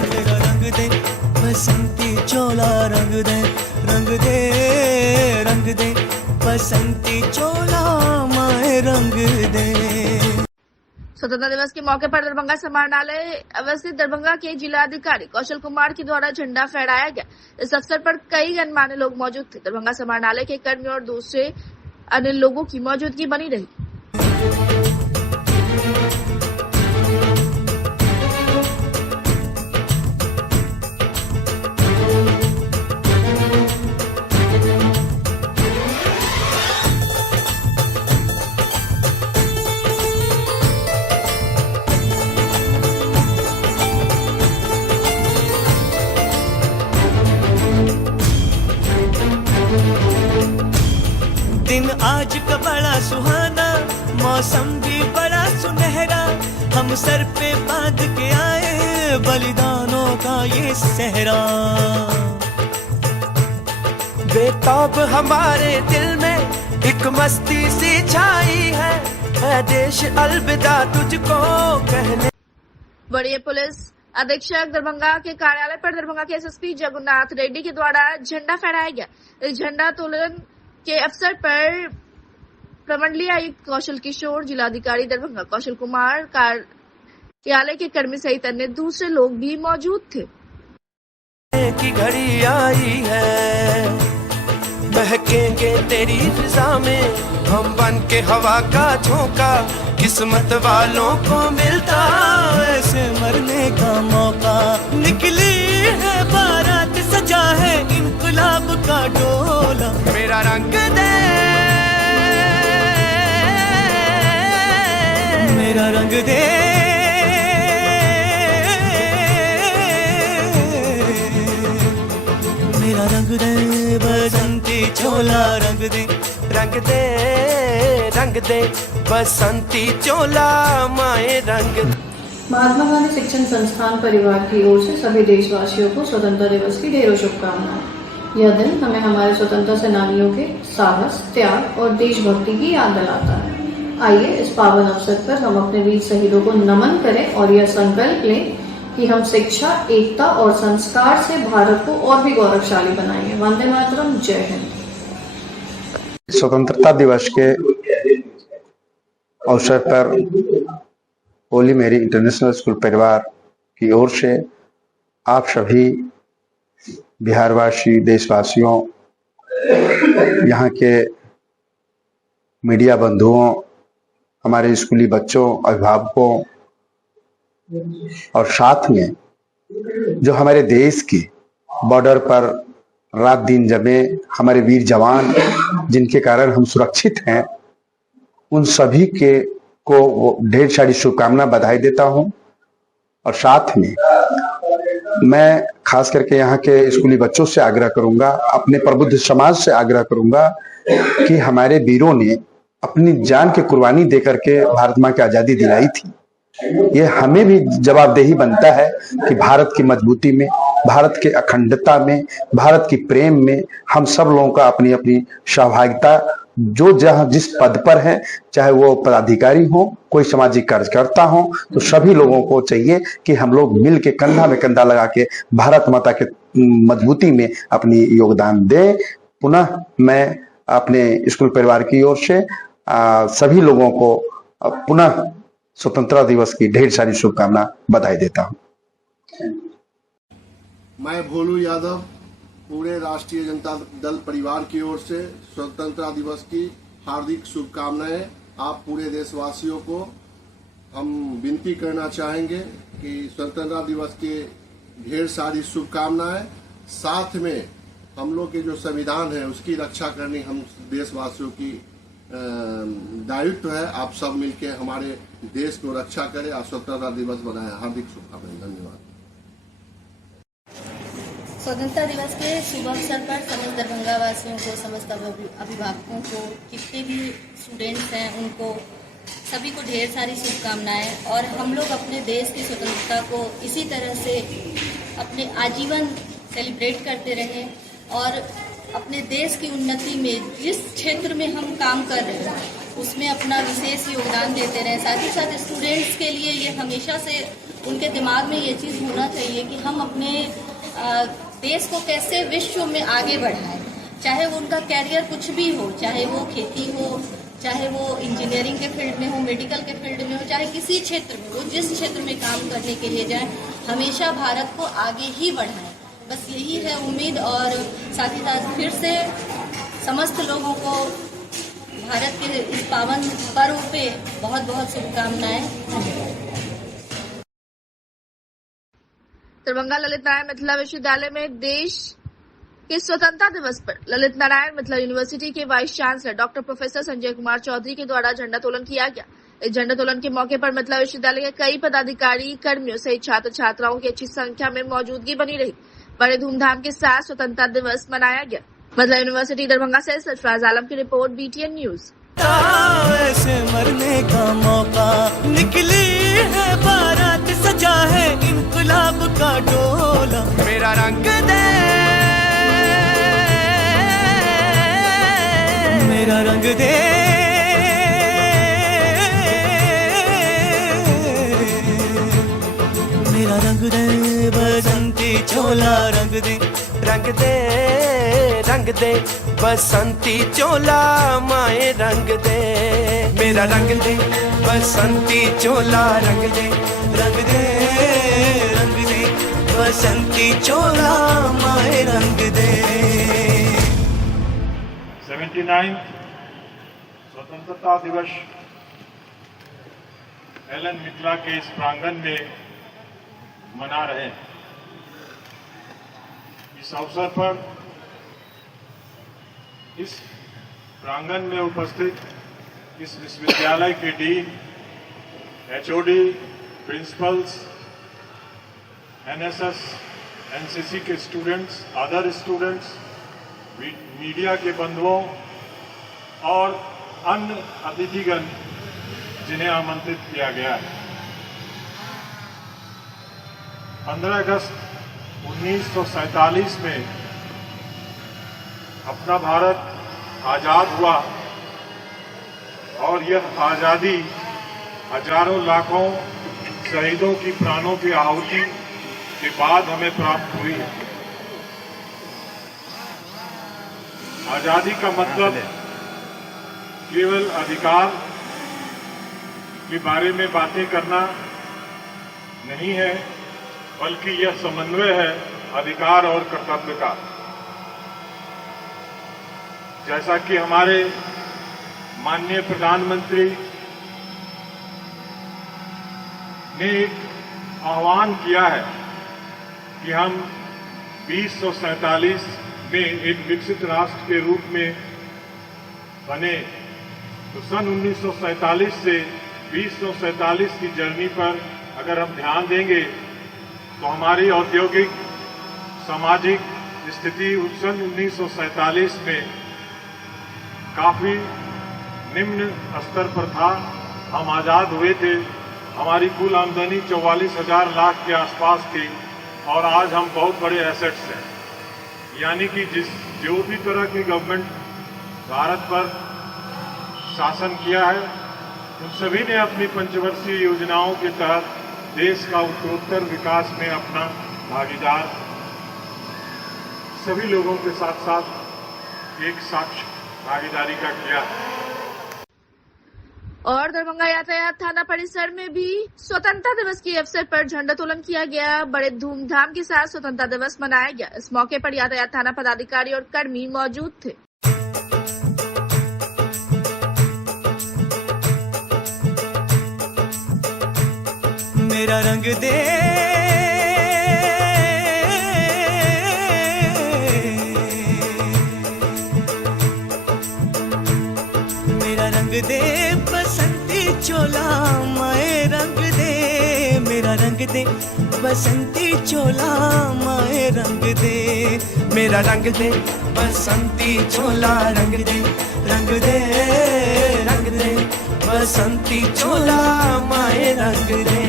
मेरा रंग दे बसंती चोला, रंग दे, रंग दे, रंग दे बसंती चोला, माए रंग दे। स्वतंत्रता दिवस के मौके पर दरभंगा समाहरणालय अवस्थित दरभंगा के जिलाधिकारी कौशल कुमार के द्वारा झंडा फहराया गया। इस अवसर पर कई गणमान्य लोग मौजूद थे। दरभंगा समाहरणालय के कर्मियों और दूसरे अन्य लोगों की मौजूदगी बनी रही। दिन आज का बड़ा सुहाना, मौसम भी बड़ा सुनहरा, हम सर पे बांध के आए बलिदानों का ये सहरा। बेताब हमारे दिल में एक मस्ती सी छाई है देश अलविदा तुझको कहने। वरीय पुलिस अधीक्षक दरभंगा के कार्यालय पर दरभंगा के एसएसपी जगन्नाथ रेड्डी के द्वारा झंडा फहराया गया। इस झंडा तोलन के अवसर पर प्रमंडलीय आयुक्त कौशल किशोर, जिलाधिकारी दरभंगा कौशल कुमार, कार्यालय के कर्मी सहित अन्य दूसरे लोग भी मौजूद थे। की घड़ी आई है, महकेंगे तेरी फिजा में हम बन के हवा का झोंका, किस्मत वालों को मिलता ऐसे मरने का मौका। निकली है बारात, सजा है इनकलाब का डोला, मेरा रंग दे, मेरा रंग दे, मेरा रंग दे बसंती चोला, रंग दे, रंग दे, रंग दे बसंती चोला, माए रंग। महात्मा गांधी शिक्षण संस्थान परिवार की ओर से सभी देशवासियों को स्वतंत्रता दिवस की ढेरों शुभकामनाएं। यह दिन हमें हमारे स्वतंत्रता सेनानियों के साहस, त्याग और देशभक्ति की याद दिलाता है। आइए इस पावन अवसर पर हम अपने वीर शहीदों को नमन करें और यह संकल्प लें कि हम शिक्षा, एकता और संस्कार से भारत को और भी गौरवशाली बनाएंगे। वंदे मातरम, जय हिंद। स्वतंत्रता दिवस के अवसर पर होली मेरी इंटरनेशनल स्कूल परिवार की ओर से आप सभी बिहारवासी, देशवासियों, यहाँ के मीडिया बंधुओं, हमारे स्कूली बच्चों, अभिभावकों और साथ में जो हमारे देश के बॉर्डर पर रात दिन जमे हमारे वीर जवान जिनके कारण हम सुरक्षित हैं, उन सभी के को ढेर सारी शुभकामना, बधाई देता हूं। और साथ में मैं खास करके यहाँ के स्कूली बच्चों से आग्रह करूंगा, अपने प्रबुद्ध समाज से आग्रह करूंगा कि हमारे वीरों ने अपनी जान की कुर्बानी देकर के भारत माँ की आजादी दिलाई थी। ये हमें भी जवाबदेही बनता है कि भारत की मजबूती में, भारत के अखंडता में, भारत की प्रेम में हम सब लोगों का अपनी अपनी सहभागिता, जो जहां जिस पद पर है, चाहे वो पदाधिकारी हो, कोई सामाजिक कार्यकर्ता हो, तो सभी लोगों को चाहिए कि हम लोग मिल के कंधा में कंधा लगा के भारत माता के मजबूती में अपनी योगदान दें। पुनः मैं अपने स्कूल परिवार की ओर से सभी लोगों को पुनः स्वतंत्रता दिवस की ढेर सारी शुभकामना, बधाई देता हूं। मैं भोलू यादव पूरे राष्ट्रीय जनता दल परिवार की ओर से स्वतंत्रता दिवस की हार्दिक शुभकामनाएं आप पूरे देशवासियों को हम विनती करना चाहेंगे कि स्वतंत्रता दिवस की ढेर सारी शुभकामनाएं, साथ में हम लोग के जो संविधान है उसकी रक्षा करनी हम देशवासियों की दायित्व है। आप सब मिलकर हमारे देश को रक्षा करें और स्वतंत्रता दिवस बनाए। हार्दिक शुभकामनाएं। धन्यवाद। स्वतंत्रता दिवस के शुभ अवसर पर समस्त दरभंगा वासियों को, समस्त अभिभावकों को, जितने भी स्टूडेंट्स हैं उनको सभी को ढेर सारी शुभकामनाएं। और हम लोग अपने देश की स्वतंत्रता को इसी तरह से अपने आजीवन सेलिब्रेट करते रहें और अपने देश की उन्नति में जिस क्षेत्र में हम काम कर रहे हैं उसमें अपना विशेष योगदान देते रहें। साथ ही साथ स्टूडेंट्स के लिए ये हमेशा से उनके दिमाग में ये चीज़ होना चाहिए कि हम अपने देश को कैसे विश्व में आगे बढ़ाएं, चाहे वो उनका कैरियर कुछ भी हो, चाहे वो खेती हो, चाहे वो इंजीनियरिंग के फील्ड में हो, मेडिकल के फील्ड में हो, चाहे किसी क्षेत्र में, वो जिस क्षेत्र में काम करने के लिए जाएं, हमेशा भारत को आगे ही बढ़ाएं। बस यही है उम्मीद। और साथ ही साथ फिर से समस्त लोगों को भारत के इस पावन पर्व पे बहुत बहुत शुभकामनाएं। दरभंगा ललित नारायण मिथिला विश्वविद्यालय में देश के स्वतंत्रता दिवस पर ललित नारायण मिथिला यूनिवर्सिटी के vice chancellor doctor professor Sanjay Kumar Choudhary के द्वारा झंडोत्तोलन किया गया। इस झंडोत्तोलन के मौके पर मिथिला विश्वविद्यालय के कई पदाधिकारी, कर्मियों सहित छात्र छात्राओं की अच्छी संख्या में मौजूदगी बनी रही। बड़े धूमधाम के साथ स्वतंत्रता दिवस मनाया गया। मिथिला यूनिवर्सिटी दरभंगा से सरफराज आलम की रिपोर्ट, BTN न्यूज। ऐसे मरने का मौका, निकली है बारात, सजा है इनकलाब का डोला, मेरा रंग दे, मेरा रंग दे, मेरा रंग दे, बसंती चोला रंग दे, रंग दे, रंग दे, बसंती चोला माए रंग दे, मेरा रंग दे, बसंती चोला रंग दे, रंग दे, रंग दे, बसंती चोला माए रंग दे। 79 स्वतंत्रता दिवस एलन मिथिला के इस प्रांगण में मना रहे हैं। इस अवसर पर इस प्रांगण में उपस्थित इस विश्वविद्यालय के dean, HOD, principles, NSS, NCC के स्टूडेंट्स, अदर स्टूडेंट्स, मीडिया के बंधुओं और अन्य अतिथिगण जिन्हें आमंत्रित किया गया है। 15 अगस्त 1947 में अपना भारत आजाद हुआ और यह आजादी हजारों लाखों शहीदों की प्राणों की आहुति के बाद हमें प्राप्त हुई है। आजादी का मतलब केवल अधिकार के बारे में बातें करना नहीं है, बल्कि यह समन्वय है अधिकार और कर्तव्य का। जैसा कि हमारे माननीय प्रधानमंत्री ने एक आह्वान किया है कि हम 2047 में एक विकसित राष्ट्र के रूप में बने, तो सन 1947 से 2047 की जर्नी पर अगर हम ध्यान देंगे तो हमारी औद्योगिक सामाजिक स्थिति सन 1947 में काफी निम्न स्तर पर था। हम आजाद हुए थे, हमारी कुल आमदनी 44,000 लाख के आसपास थी और आज हम बहुत बड़े एसेट्स हैं। यानी कि जो भी तरह की गवर्नमेंट भारत पर शासन किया है, उन सभी ने अपनी पंचवर्षीय योजनाओं के तहत देश का उत्तरोत्तर विकास में अपना भागीदार सभी लोगों के साथ साथ एक साक्ष्य भागीदारी का किया है। और दरभंगा यातायात थाना परिसर में भी स्वतंत्रता दिवस के अवसर पर झंडोत्तोलन किया गया। बड़े धूमधाम के साथ स्वतंत्रता दिवस मनाया गया। इस मौके पर यातायात थाना पदाधिकारी और कर्मी मौजूद थे। मेरा रंग दे मेरा रंग दे बसंती चोला माए रंग दे, मेरा रंग दे बसंती चोला माए रंग दे, मेरा रंग दे बसंती चोला रंग दे, रंग दे रंग दे बसंती चोला माए रंग दे।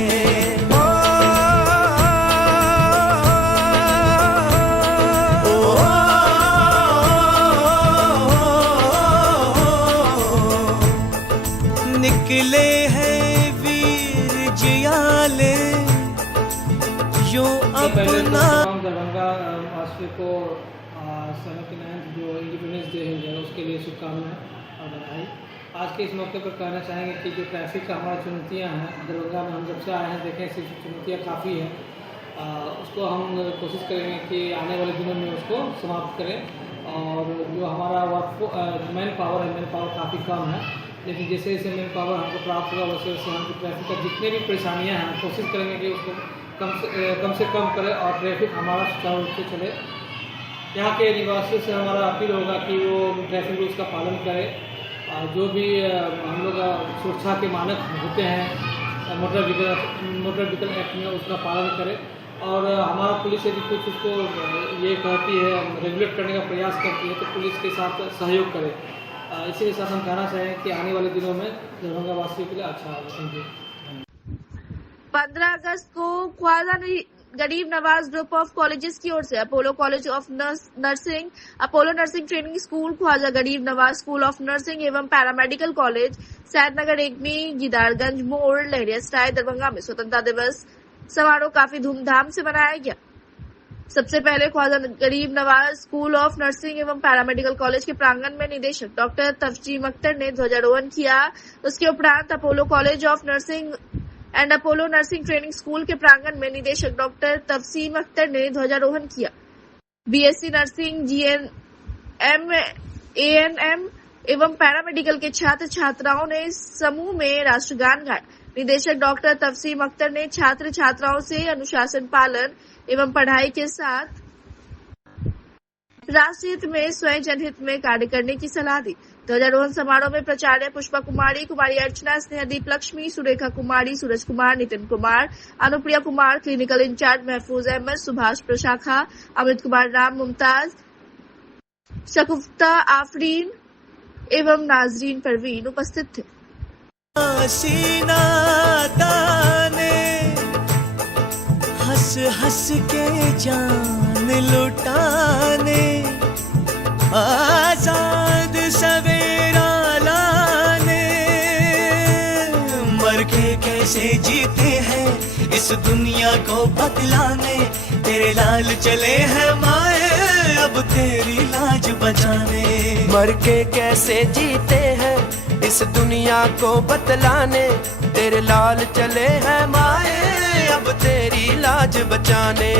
निकले हैं वीर जियाले यो अपना। दरभंगा वासियों को 79 जो इंडिपेंडेंस डे है उसके लिए शुभकामनाएं और बधाई। आज के इस मौके पर कहना चाहेंगे कि जो ट्रैफिक का हमारी चुनौतियाँ हैं दरभंगा में, हम जब से आए हैं देखें ऐसी चुनौतियाँ काफ़ी हैं। उसको हम कोशिश करेंगे कि आने वाले दिनों में उसको समाप्त करें। और जो हमारा मैन पावर है, मैन पावर काफ़ी कम है, लेकिन जैसे जैसे मैन पावर हमको प्राप्त होगा वैसे वैसे हमको ट्रैफिक का जितने भी परेशानियां हैं हम कोशिश करेंगे कि उसको कम से कम करें और ट्रैफिक हमारा सुचारू रूप से चले। यहाँ के निवासियों से हमारा अपील होगा कि वो ट्रैफिक रूल्स का पालन करें। जो भी हम लोग सुरक्षा के मानक होते हैं मोटर व्हीकल एक्ट में, उसका पालन करें। और हमारा पुलिस यदि कुछ उसको ये कहती है, रेगुलेट करने का प्रयास करती है, तो पुलिस के साथ सहयोग करें। इसी के साथ हम कहना चाहें कि आने वाले दिनों में दरभंगा वासियों के लिए अच्छा होगा। 15 अगस्त को Khwaja Garib Nawaz group of colleges की ओर से Apollo college of nursing, Apollo nursing training School, Khwaja Garib Nawaz school of Nursing एवं पैरामेडिकल कॉलेज, सैदनगर एकमी, गिदारगंज मोड़, लहरिया स्टाइल, दरभंगा में स्वतंत्रता दिवस समारोह काफी धूमधाम से मनाया गया। सबसे पहले Khwaja Garib Nawaz school of Nursing एवं पैरामेडिकल कॉलेज के प्रांगण में निदेशक डॉक्टर तफसीम अख्तर ने ध्वजारोहण किया। उसके उपरांत Apollo college of nursing and Apollo nursing training school के प्रांगण में निदेशक डॉक्टर तफसीम अख्तर ने ध्वजारोहण किया। बीएससी नर्सिंग, जीएनएम, एएनएम एवं पैरामेडिकल के छात्र छात्राओं ने समूह में राष्ट्रगान गाया। निदेशक डॉक्टर तफसीम अख्तर ने छात्र छात्राओं से अनुशासन पालन एवं पढ़ाई के साथ राष्ट्र हित में स्वयं जनहित में कार्य करने की सलाह दी। ध्वजारोहण समारोह में प्राचार्य पुष्पा कुमारी, कुमारी अर्चना, स्नेहदीप लक्ष्मी, सुरेखा कुमारी, सूरज कुमार, नितिन कुमार, अनुप्रिया कुमार, क्लिनिकल इंचार्ज महफूज अहमद, सुभाष प्रशाखा, अमित कुमार राम, मुमताज, शकुफ्ता आफरीन एवं नाजरीन परवीन उपस्थित थे। सीना ताने हंस हंस के जान लुटाने, आजाद सवेरा लाने। मर के कैसे जीते हैं इस दुनिया को बतलाने, तेरे लाल चले हैं माए अब तेरी लाज बचाने। मर के कैसे जीते हैं इस दुनिया को बतलाने, तेरे लाल चले हैं माए अब तेरी लाज बचाने।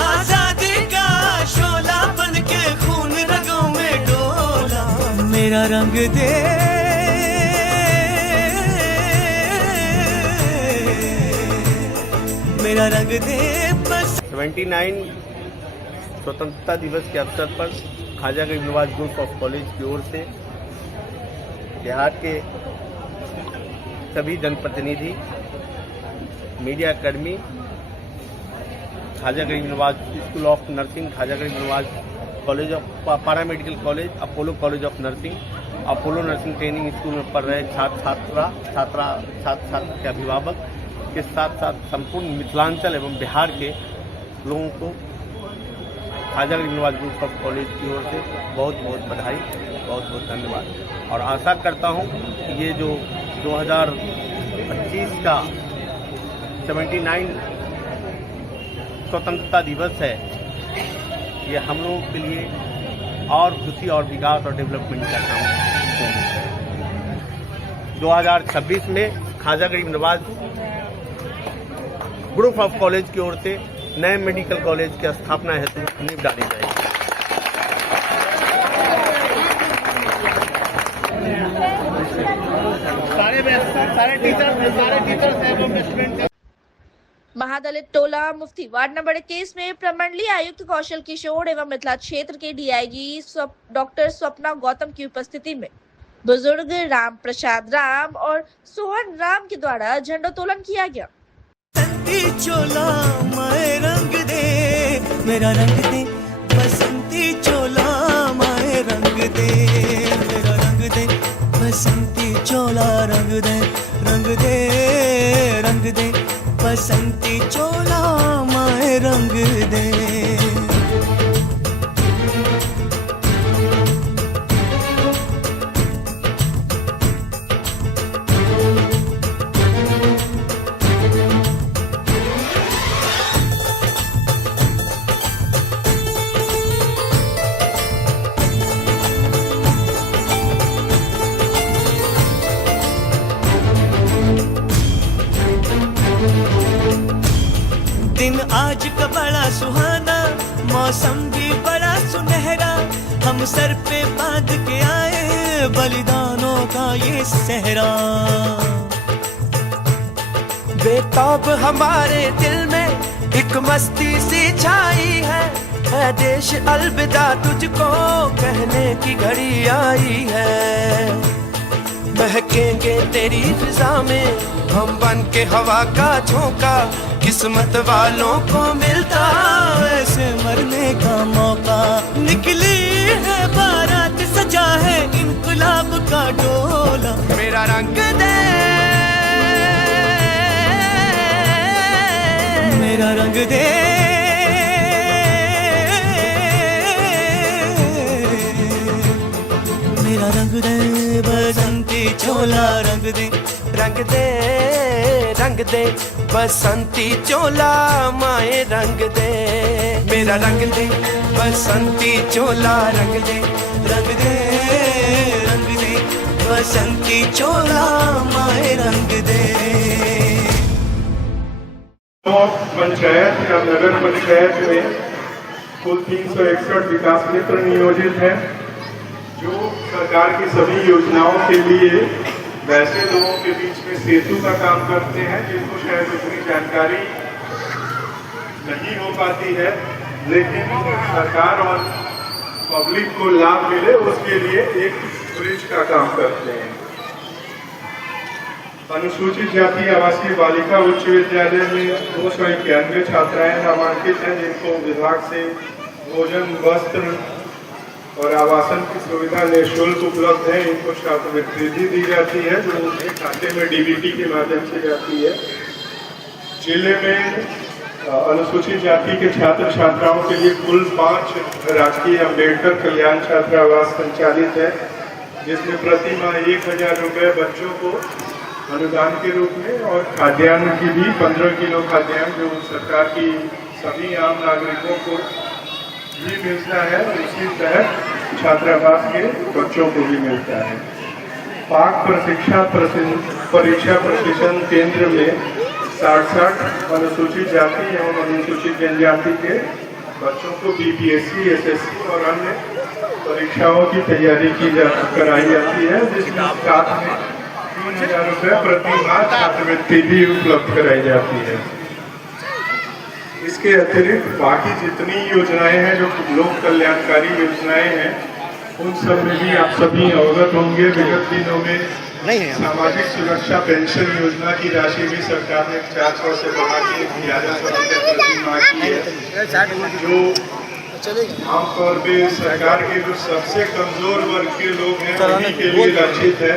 आजादी का शोला बन के खून रगों में डोला, मेरा रंग दे मेरा रंग दे बस। 79 स्वतंत्रता दिवस के अवसर पर Khwaja Garib Nawaz group of college की ओर से बिहार के सभी जनप्रतिनिधि, मीडिया कर्मी, Khwaja Garib Nawaz school of nursing, Khwaja Garib Nawaz college of paramedical college, Apollo college of nursing, Apollo nursing training school में पढ़ रहे छात्र के अभिभावक के साथ साथ संपूर्ण मिथिलांचल एवं बिहार के लोगों को Khwaja Garib Nawaz group of college की ओर से बहुत बहुत बधाई, बहुत बहुत धन्यवाद। और आशा करता हूं कि ये जो 2025 का 79 स्वतंत्रता दिवस है, ये हम लोगों के लिए और खुशी और विकास और डेवलपमेंट का काम है। 2026 में Khwaja Garib Nawaz group of college की ओर से नए मेडिकल कॉलेज की स्थापना हेतु नींव डाली जाएगी। सारे टीचर्स एवं स्टूडेंट। महादलित टोला मुफ्ती वार्ड नंबर 21 में प्रमंडलीय आयुक्त कौशल किशोर एवं मिथिला क्षेत्र के डीआईजी डॉक्टर स्वप्ना गौतम की उपस्थिति में बुजुर्ग राम प्रसाद राम और सोहन राम के द्वारा झंडोत्तोलन किया गया। बसंती चोला माए रंग दे, मेरा रंग दे बसंती चोला माए रंग दे, मेरा रंग दे बसंती चोला रंग दे, रंग दे रंग दे बसंती चोला माए रंग दे। दिन आज का बड़ा सुहाना, मौसम भी बड़ा सुनहरा, हम सर पे बांध के आए बलिदानों का ये सहरा। बेताब हमारे दिल में एक मस्ती सी छाई है देश अलविदा तुझको कहने की घड़ी आई है। महकेंगे तेरी फिजा में हम बन के हवा का झोंका, किस्मत वालों को मिलता ऐसे मरने का मौका। निकली है बारात, सजा है इनकलाब का डोला, मेरा रंग दे मेरा रंग दे, मेरा रंग दे बसंती चोला रंग दे, रंग दे रंग दे बसंती चोला माए रंग दे, मेरा रंग दे बसंती चोला रंग दे, रंग दे रंग दे बसंती चोला माए रंग दे। पंचायत या नगर पंचायत में कुल 361 विकास मित्र नियोजित हैं, जो सरकार की सभी योजनाओं के लिए वैसे लोगों के बीच में सेतु का काम करते हैं जिनको शायद उतनी जानकारी नहीं हो पाती है, लेकिन सरकार और पब्लिक को लाभ मिले उसके लिए एक ब्रिज का काम करते हैं। अनुसूचित जाति आवासीय बालिका उच्च विद्यालय में 291 छात्राएं नामांकित हैं, जिनको विभाग से भोजन, वस्त्र और आवासन की सुविधा निःशुल्क उपलब्ध है। इनको छात्रवृत्ति भी दी जाती है जो उनके खाते में डीबीटी के माध्यम से जाती है। जिले में अनुसूचित जाति के छात्र छात्राओं के लिए कुल 5 राजकीय अम्बेडकर कल्याण छात्रावास संचालित है, जिसमें प्रति माह 1000 रुपये बच्चों को अनुदान के रूप में और खाद्यान्न की भी 15 किलो खाद्यान्न जो सरकार की सभी आम नागरिकों को भी मिलता है, उसी तहत छात्रावास के बच्चों को भी मिलता है। पाक परीक्षा प्रशिक्षण केंद्र में 60 अनुसूचित जाति एवं अनुसूचित जनजाति के बच्चों को बीपीएससी, एसएससी और अन्य परीक्षाओं की तैयारी कराई जाती है, जिसमें साथ में 3000 रुपये प्रति माह छात्रवृत्ति भी उपलब्ध कराई जाती है। इसके अतिरिक्त बाकी जितनी योजनाएं हैं जो लोक कल्याणकारी योजनाएं हैं, उन सब में भी आप सभी अवगत होंगे। विगत दिनों में सामाजिक सुरक्षा पेंशन योजना की राशि भी सरकार ने 400 से बढ़ा के 1100 रुपये प्रति माह की है, जो आमतौर पे सरकार के जो सबसे कमजोर वर्ग के लोग हैं उन्हीं के लिए लक्षित है।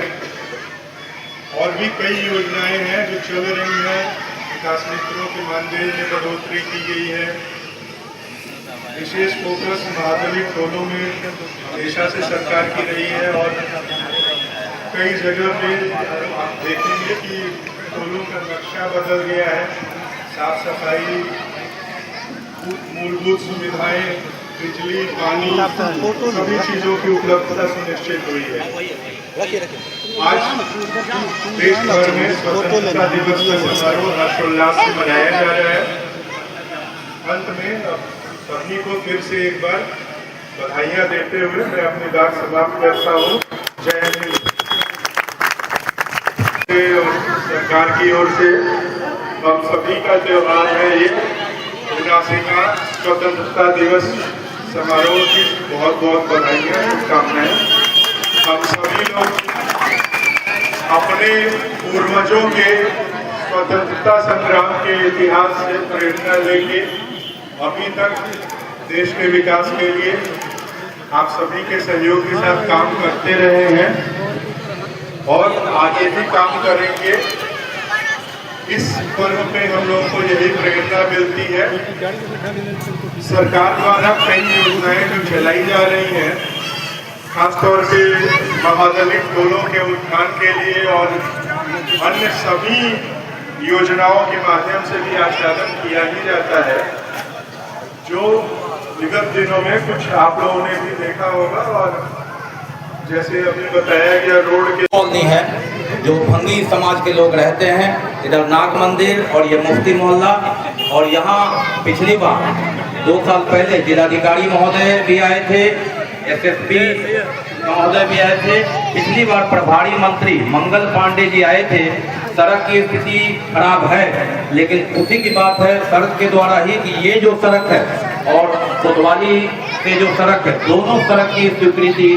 और भी कई योजनाएं हैं जो चल रही हैं। विकास मित्रों के मानदेय में बढ़ोतरी की गई है। विशेष फोकस महादलित टोलों में हमेशा से सरकार की रही है और कई जगह पे आप देखेंगे कि टोलों का नक्शा बदल गया है। साफ सफाई, मूलभूत सुविधाएं, बिजली, पानी, सभी चीजों की उपलब्धता सुनिश्चित हुई है। आज देश भर में स्वतंत्रता दिवस का समारोह हर्षोल्लास से मनाया जा रहा है। अंत में सभी को फिर से एक बार बधाइयां देते हुए मैं अपनी बात समाप्त करता हूँ। जय हिंद। सरकार की ओर से हम सभी का त्योहार है ये 79वां स्वतंत्रता दिवस समारोह की बहुत बहुत बधाइयां, शुभकामनाएं। हम सभी लोग अपने पूर्वजों के स्वतंत्रता संग्राम के इतिहास से प्रेरणा लेके अभी तक देश के विकास के लिए आप सभी के सहयोग के साथ काम करते रहे हैं और आगे भी काम करेंगे। इस पर्व पे हम लोगों को यही प्रेरणा मिलती है। सरकार द्वारा कई योजनाएं जो चलाई जा रही हैं, खासतौर से महादलित टोलों के उत्थान के लिए और अन्य सभी योजनाओं के माध्यम से भी आच्छादन किया ही जाता है, जो विगत दिनों में कुछ आप लोगों ने भी देखा होगा। और जैसे अभी बताया गया, रोड के कॉलोनी है जो भंगी समाज के लोग रहते हैं, इधर नाग मंदिर और ये मुफ्ती मोहल्ला। और यहाँ पिछली बार 2 साल पहले जिलाधिकारी महोदय भी आए थे, एसएसपी महोदय भी आए थे। पिछली बार प्रभारी मंत्री मंगल पांडे जी आए थे। सड़क की स्थिति खराब है, लेकिन खुशी की बात है सड़क के द्वारा ही कि ये जो सड़क है और कोतवाली से जो सड़क है, दोनों सड़क की स्वीकृति